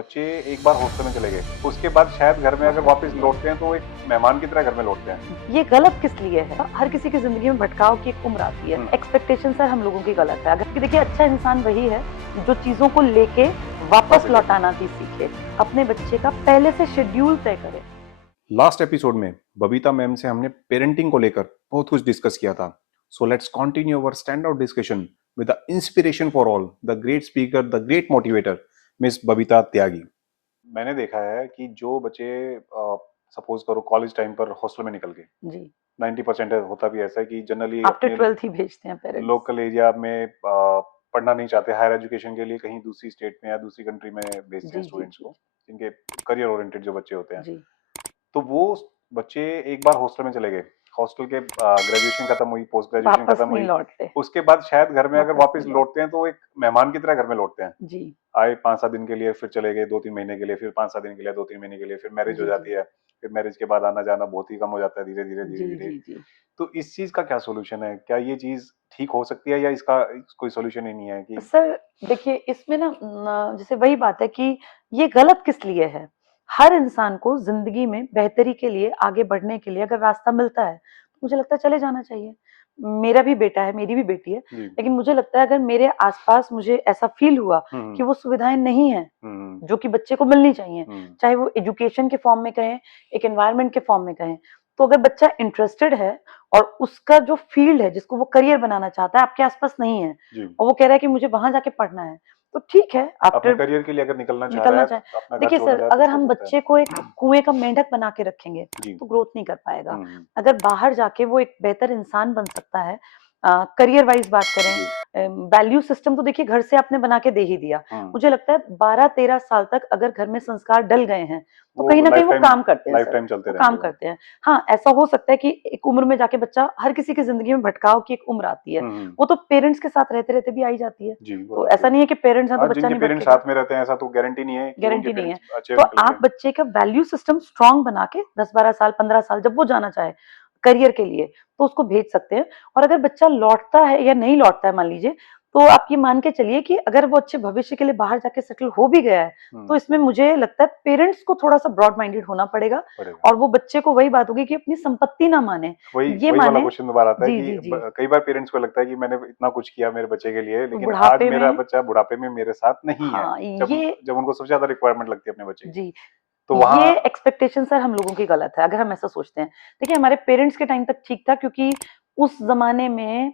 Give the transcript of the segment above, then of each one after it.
बच्चे एक बार हॉस्टल में चले गए, उसके बाद शायद घर में अगर वापस लौटते हैं तो एक मेहमान की तरह घर में लौटते हैं। ये गलत किस लिए है? हर किसी की जिंदगी में भटकाव की एक उम्र आती है। एक्सपेक्टेशन सर हम लोगों की गलत है। अगर देखिए अच्छा इंसान वही है जो चीजों को लेके वापस लौटाना भी सीखे, अपने बच्चे का पहले से शेड्यूल तय करे। लास्ट एपिसोड में बबीता मैम से हमने पेरेंटिंग को लेकर बहुत कुछ डिस्कस किया था। So let's continue our stand out discussion with the inspiration for all, the great speaker, the great motivator, Miss Babita Tyagi. मैंने देखा है कि जो बच्चे सपोज करो कॉलेज टाइम पर हॉस्टल में निकल गए, जी 90% होता भी ऐसा है कि जनरली आफ्टर अपने 12th ही भेजते हैं पेरेंट्स। लोकल एरिया में पढ़ना नहीं चाहते, हायर एजुकेशन के लिए कहीं दूसरी स्टेट में या दूसरी कंट्री में भेजते हैं जी जी स्टूडेंट्स जी को, जिनके करियर ओरिएंटेड जो बच्चे होते हैं। जी तो वो बच्चे एक बार हॉस्टल में चले गए, हॉस्टल के ग्रेजुएशन खत्म हुई, पोस्ट ग्रेजुएशन वापस खत्म नहीं हुई, लौटते। उसके बाद शायद घर में अगर वापस वापस नहीं लौटते। लौटते हैं तो एक मेहमान की तरह घर में लौटते हैं। जी आए 5-7 दिन के लिए, फिर चले गए 2-3 महीने के लिए, फिर 5-7 दिन के लिए, 2-3 महीने के लिए, फिर मैरिज हो जी जी जाती है। फिर मैरिज के बाद आना जाना बहुत ही कम हो जाता है, धीरे धीरे धीरे जी धीरे। जी जी तो इस चीज का क्या सोल्यूशन है? क्या ये चीज ठीक हो सकती है या इसका कोई सोल्यूशन ही नहीं है कि सर देखिए इसमें ना जैसे वही बात है कि ये गलत किस लिए है। हर इंसान को जिंदगी में बेहतरी के लिए आगे बढ़ने के लिए अगर रास्ता मिलता है तो मुझे लगता है चले जाना चाहिए। मेरा भी बेटा है, मेरी भी बेटी है, जी। लेकिन मुझे लगता है अगर मेरे आसपास मुझे ऐसा फील हुआ हम्म कि वो सुविधाएं नहीं है हम्म जो कि बच्चे को मिलनी चाहिए, हम्म चाहे वो एजुकेशन के फॉर्म में कहें, एक एनवायरनमेंट के फॉर्म में कहें, तो अगर बच्चा इंटरेस्टेड है और उसका जो फील्ड है जिसको वो करियर बनाना चाहता है आपके आसपास नहीं है जी। और वो कह रहा है कि मुझे वहां जाके पढ़ना है, तो ठीक है अपने आफ्टर करियर के लिए अगर निकलना चाह रहा निकलना है, चाहे। अपना घर देखिए छोड़ना सर चाहे तो अगर छोड़ हम सकता है। बच्चे को एक कुएं का मेंढक बना के रखेंगे जी। तो ग्रोथ नहीं कर पाएगा। हम्म अगर बाहर जाके वो एक बेहतर इंसान बन सकता है, करियर वाइज बात जी। करें, वैल्यू सिस्टम तो देखिए घर से आपने बना के दे ही दिया। हम्म मुझे लगता है 12-13 साल तक अगर घर में संस्कार डल गए हैं तो कहीं वो ना कहीं लाइफ वो टाइम, काम करते हैं लाइफ सर, टाइम चलते वो रहेंगे काम वो। करते हैं। हाँ ऐसा हो सकता है कि एक उम्र में जाके बच्चा, हर किसी की जिंदगी में भटकाव की एक उम्र आती है, हम्म। वो तो पेरेंट्स के साथ रहते रहते भी आई जाती है। जी, वो तो आती ऐसा है। नहीं है कि पेरेंट्स हैं तो हाँ, बच्चा जिनके नहीं पेरेंट्स भटकेगा, साथ में रहते हैं ऐसा तो गारंटी नहीं है कि उनके गारंटी नहीं है। पेरेंट्स अच्छे तो निकलेंगे। आप बच्चे का वैल्यू सिस्टम स्ट्रांग बना के 10-12 साल 15 साल जब वो जाना चाहे करियर के लिए तो उसको भेज सकते हैं। और अगर बच्चा लौटता है या नहीं लौटता है मान लीजिए, तो आप ये मान के चलिए कि अगर वो अच्छे भविष्य के लिए बाहर जाके सेटल हो भी गया है तो इसमें मुझे लगता है पेरेंट्स को थोड़ा सा ब्रॉड माइंडेड होना पड़ेगा पड़ेगा। और वो बच्चे को वही बात होगी कि अपनी संपत्ति ना माने, वही ये वही वाला माने। क्वेश्चन दोबारा आता है जी कि जी जी कई बार पेरेंट्स को लगता है कि मैंने इतना कुछ किया मेरे बच्चे के लिए, लेकिन आज बुढ़ापे मेरा में। बच्चा बुढ़ापे में मेरे साथ नहीं है। हाँ जब ये जब उनको सबसे ज्यादा रिक्वायरमेंट लगती है अपने बच्चे की, जी तो ये वहाँ एक्सपेक्टेशन सर हम लोगों की गलत है अगर हम ऐसा सोचते हैं। देखिए हमारे पेरेंट्स के टाइम तक ठीक था क्योंकि उस जमाने में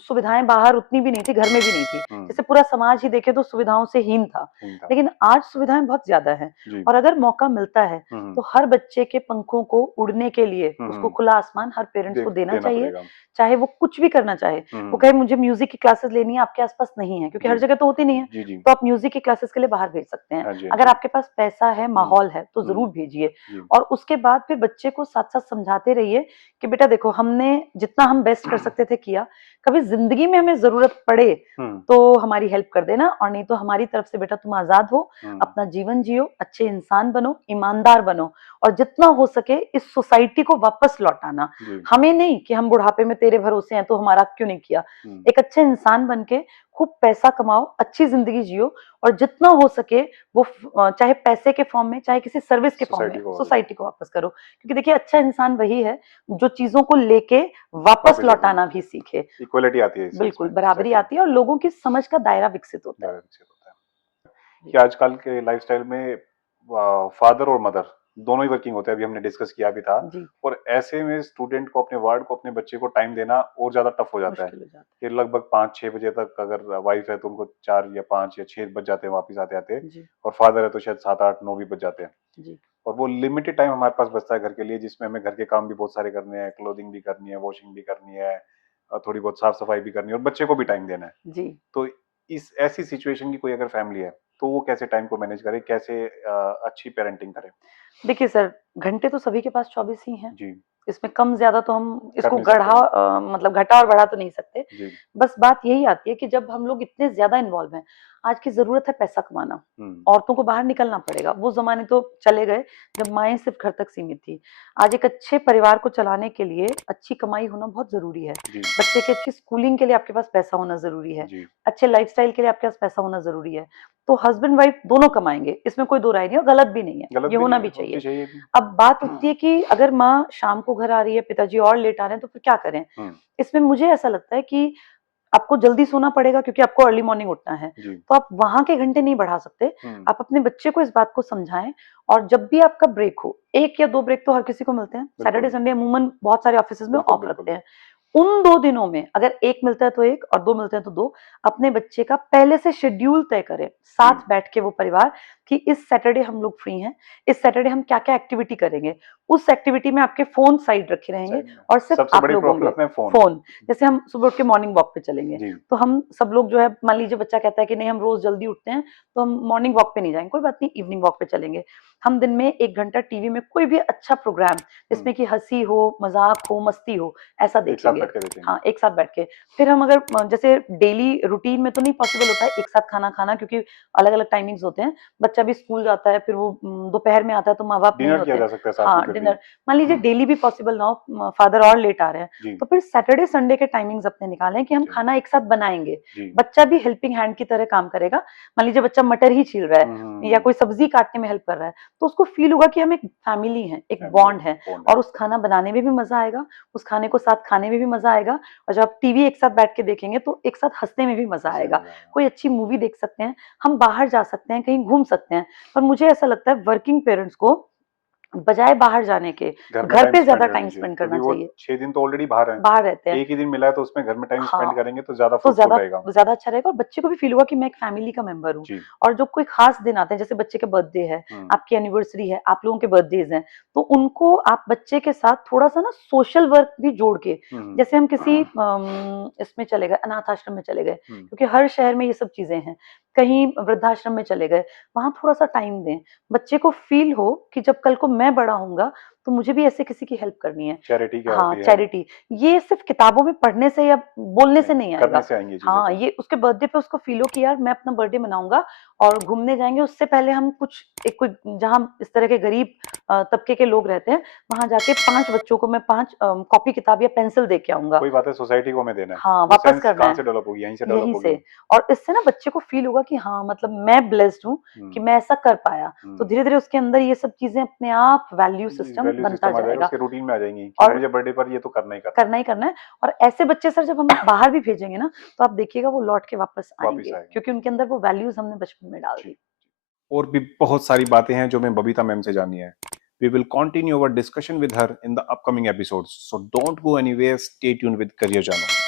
सुविधाएं बाहर उतनी भी नहीं थी, घर में भी नहीं थी। जैसे पूरा समाज ही देखे तो सुविधाओं से हीन था, हीन था। लेकिन आज सुविधाएं बहुत ज्यादा हैं। जी। और अगर मौका मिलता है हम्म तो हर बच्चे के पंखों को उड़ने के लिए उसको हम्म खुला आसमान हर पेरेंट्स को देना देना चाहिए। पड़ेगा। चाहे वो कुछ भी करना चाहे, वो कहे मुझे म्यूजिक की क्लासेस लेनी है, आपके आसपास नहीं है क्योंकि जी हर जगह तो होती नहीं है, जी जी। तो आप म्यूजिक की क्लासेस के लिए बाहर भेज सकते हैं। हाँ जी, हाँ अगर जी। आपके पास पैसा है, माहौल है तो जरूर भेजिए। जी। और उसके बाद फिर बच्चे को साथ साथ समझाते रहिए कि बेटा देखो हमने जितना हम बेस्ट कर सकते थे किया, कभी जिंदगी में हमें जरूरत पड़े हम्म तो हमारी हेल्प कर देना, और नहीं तो हमारी तरफ से बेटा तुम आजाद हो, अपना जीवन जियो, अच्छे इंसान बनो, ईमानदार बनो, और जितना हो सके इस सोसाइटी को वापस लौटाना। जी। हमें नहीं कि हम बुढ़ापे में तेरे भरोसे हैं तो हमारा क्यों नहीं किया। एक अच्छे इंसान बन के खूब पैसा कमाओ, अच्छी जिंदगी जियो, और जितना हो सके वो चाहे पैसे के फॉर्म में चाहे किसी सर्विस के फॉर्म में सोसाइटी को वापस सोसाइटी को वापस करो, क्योंकि देखिए अच्छा इंसान वही है जो चीजों को लेके वापस लौटाना भी सीखे। इक्वलिटी आती है इस चीज बिल्कुल में बराबरी सोसाइटी में। आती है और लोगों की समझ का दायरा विकसित होता है। डायरेक्ट होता है कि आजकल के लाइफस्टाइल में फादर और मदर दोनों ही वर्किंग होते हैं, अभी हमने डिस्कस किया भी था। जी और ऐसे में स्टूडेंट को, अपने वार्ड को, अपने बच्चे को टाइम देना और ज्यादा टफ हो जाता है मुश्किल हो जाता कि लगभग 5-6 बजे तक अगर वाइफ है तो उनको 4 या 5 या 6 बज जाते हैं वापस आते आते, है। जी और फादर है तो शायद 7-8-9 भी बज जाते हैं। जी और वो लिमिटेड टाइम हमारे पास बचता है घर के लिए, जिसमें हमें घर के काम भी बहुत सारे करने हैं, क्लोथिंग भी करनी है, वॉशिंग भी करनी है, और थोड़ी बहुत साफ सफाई भी करनी है, और बच्चे को भी टाइम देना है। जी तो इस ऐसी सिचुएशन की कोई अगर फैमिली है तो वो कैसे टाइम को मैनेज करे, कैसे अच्छी पेरेंटिंग करे? देखिए सर, घंटे तो सभी के पास 24 ही हैं। जी। इसमें कम ज़्यादा तो हम कर इसको नहीं सकते हैं। मतलब घटा और बढ़ा तो नहीं सकते। जी। बस बात यही आती है कि जब हम लोग इतने ज़्यादा इन्वॉल्व हैं, आज की ज़रूरत है पैसा कमाना। हम्म, औरतों को बाहर निकलना पड़ेगा। वो ज़माने तो चले गए जब माएँ सिर्फ़ घर तक सीमित थी। आज एक अच्छे परिवार को चलाने के लिए अच्छी कमाई होना बहुत ज़रूरी है। जी बच्चे की अच्छी स्कूलिंग के लिए आपके पास पैसा होना ज़रूरी है। जी अच्छे लाइफ़स्टाइल के लिए आपके पास पैसा होना ज़रूरी है। तो हस्बैंड-वाइफ दोनों कमाएँगे, इसमें कोई दो राय नहीं है और गलत भी नहीं है, गलत ये भी होना नहीं भी है, होती चाहिए। चाहिए भी। अब बात उठती है कि अगर माँ शाम को घर आ रही है, पिताजी और लेट आ रहे हैं, तो फिर क्या करें? हम्म, इसमें मुझे ऐसा लगता है कि आपको जल्दी सोना पड़ेगा क्योंकि आपको अर्ली मॉर्निंग उठना है। जी तो आप वहाँ के घंटे नहीं बढ़ा सकते। हम्म, आप अपने बच्चे को इस बात को समझाएँ और जब भी आपका ब्रेक हो, 1 या 2 ब्रेक तो हर किसी को मिलते हैं। बिल्कुल सैटरडे, संडे अमूमन बहुत सारे ऑफ़िसेज़ में बिल्कुल ऑफ बिल्कुल। रखते हैं। उन 2 दिनों में अगर 1 मिलता है तो 1 और 2 मिलते हैं तो 2, अपने बच्चे का पहले से शेड्यूल तय करें, जी साथ बैठ के वो परिवार कि इस सैटरडे हम लोग फ्री हैं, इस सैटरडे हम क्या-क्या एक्टिविटी करेंगे। उस एक्टिविटी में आपके फ़ोन साइड रखे रहेंगे साइड में और सिर्फ़ सबसे आप बड़ी लोग होंगे। प्रॉब्लम है फोन। फ़ोन, जैसे हम सुबह उठ के मॉर्निंग वॉक पे चलेंगे, जी तो हम सब लोग जो है मान लीजिए बच्चा कहता है कि नहीं हम रोज़ जल्दी उठते हैं, तो हम मॉर्निंग वॉक पे नहीं जाएँगे, कोई बात नहीं इवनिंग वॉक पे चलेंगे। हम दिन में 1 घंटा टीवी में कोई भी अच्छा प्रोग्राम हम्म, जिसमें कि हँसी हो, मज़ाक हो, मस्ती हो, ऐसा एक साथ देखेंगे। बैठ के देखेंगे। हाँ, एक साथ बैठ के। फिर हम अगर जैसे डेली रूटीन में तो नहीं पॉसिबल होता है एक साथ खाना खाना क्योंकि अलग-अलग टाइमिंग्स होते हैं। बच्चा भी स्कूल जाता है, फिर वो दोपहर में आता है तो माँ-बाप नहीं डिनर किया होते हैं। जा सकता है साथ में हाँ, फिर भी। डिनर मान लीजिए डेली भी पॉसिबल ना हो फादर और लेट आ रहे हैं, जी तो फिर सैटरडे, संडे के टाइमिंग्स अपने निकालें कि हम जी खाना एक साथ बनाएँगे। जी बच्चा भी हेल्पिंग हैंड की तरह काम करेगा। मान लीजिए बच्चा मटर ही छील रहा है या हम्म, कोई सब्ज़ी काटने में हेल्प कर रहा है, तो उसको फ़ील होगा कि हम एक फैमिली हैं, एक फैमिली बॉन्ड है बॉन्ड है। और उस खाना बनाने में भी मज़ा आएगा, उस खाने को साथ खाने में भी मज़ा आएगा और जब आप टीवी एक साथ बैठ के देखेंगे तो एक साथ हँसने में भी मज़ा हंसने में आएगा। मजा आएगा। कोई अच्छी मूवी देख सकते हैं, हम बाहर जा सकते हैं, कहीं घूम सकते हैं। पर मुझे ऐसा लगता है वर्किंग पेरेंट्स को बजाय बाहर जाने के, घर में घर टाइम पे स्पेंड ज़्यादा करना टाइम चाहिए स्पेंड क्योंकि करना वो चाहिए। 6 दिन तो ऑलरेडी बाहर हैं। बाहर रहते हैं। एक ही दिन मिला है तो उसमें घर में टाइम स्पेंड हाँ, करेंगे तो ज़्यादा तो फ्रूटफुल ज़्यादा रहेगा। ज़्यादा अच्छा रहेगा और बच्चे को भी फ़ील होगा कि मैं एक फैमिली का मेंबर हूँ। जी। और जो कोई ख़ास दिन आते हैं, जैसे बच्चे का बर्थडे है, हुँ, आपकी एनिवर्सरी है, आप लोगों के बर्थडेज़ हैं, तो उनको आप बच्चे के साथ थोड़ा-सा ना सोशल वर्क भी जोड़ के, हुँ, हुँ, जैसे हम किसी इसमें चले गए, अनाथ आश्रम में चले गए, हुँ, क्योंकि हर शहर में ये सब चीज़ें हैं। कहीं वृद्धाश्रम में चले गए, वहाँ थोड़ा-सा टाइम दें। बच्चे को फ़ील हो कि जब कल को मैं बड़ा होऊँगा, तो मुझे भी ऐसे किसी की हेल्प करनी है। चैरिटी क्या हाँ, होती है? चैरिटी। ये सिर्फ़ किताबों में पढ़ने से या बोलने से नहीं, नहीं करने आएगा। से आएँगी ये चीज़ें हाँ, तो। ये उसके बर्थडे पे उसको फ़ील हो कि यार मैं अपना बर्थडे मनाऊँगा और घूमने जाएँगे, उससे पहले हम कुछ एक कोई जहाँ इस तरह के गरीब तबके के लोग रहते हैं, वहाँ जाके 5 बच्चों को मैं 5 कॉपी किताब या पेंसिल दे के आऊँगा। कोई बात है सोसाइटी को हमें देना है। हाँ, वो वापस सेंस करना कहाँ है। से डेवलप होगी? यहीं से डेवलप यहीं होगी। से और इससे ना बच्चे को फ़ील होगा कि हाँ, मतलब मैं ब्लेस्ड हूँ हुँ, कि मैं ऐसा कर पाया। तो हुँ। धीरे-धीरे उसके अंदर ये सब चीज़ें अपने आप वैल्यू सिस्टम वैल्यू बनता सिस्टम आ जाएगा, जाएगा उसके रूटीन में आ जाएँगी कि और मुझे बर्थडे पर ये तो करना ही करना है। करना ही करना है और ऐसे बच्चे सर जब हम बाहर भी भेजेंगे ना, तो आप देखिएगा वो लौट के वापस वापिस आएँगे, आएगा। क्योंकि उनके अंदर वो वैल्यूज़ हमने बचपन में डाल जी। दी। और भी बहुत सारी बातें हैं जो मैं बबीता मैम से जानी है। We will continue our discussion with her in the upcoming episodes. So don't go anywhere. Stay tuned with Career Jano.